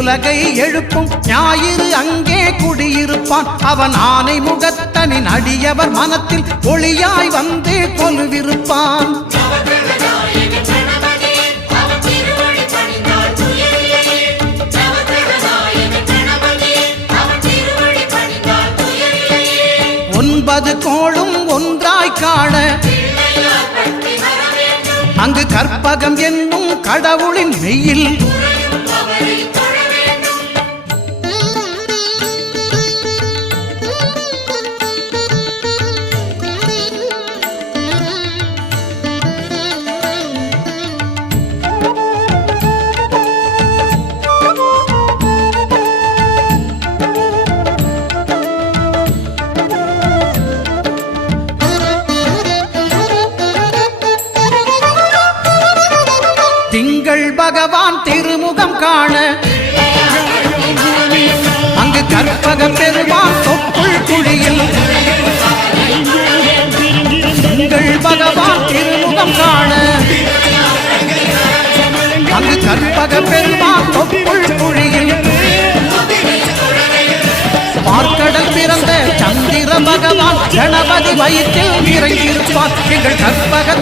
உலகை எழுப்பும் ஞாயிறு அங்கே குடியிருப்பான். அவன் ஆனை முகத்தனின் அடியவர் மனத்தில் ஒளியாய் வந்து கொலுவிருப்பான். ஒன்பது கோளும் ஒன்றாய் காண அங்கு கற்பகம் என்னும் கடவுளின் மெய்யில் திங்கள் பகவான் திருமுகம் காண அங்கு கற்பக பெருமான் தொப்புள் குழியில் திங்கள் பகவான் திருமுகம் காண அங்கு கற்பக பெருமான் தொப்புள் குழியில் பார்க்கடல் பிறந்த சந்திர பகவான் கணபதி வயிற்றில் நிறைந்திருப்பார். எங்கள் கற்பக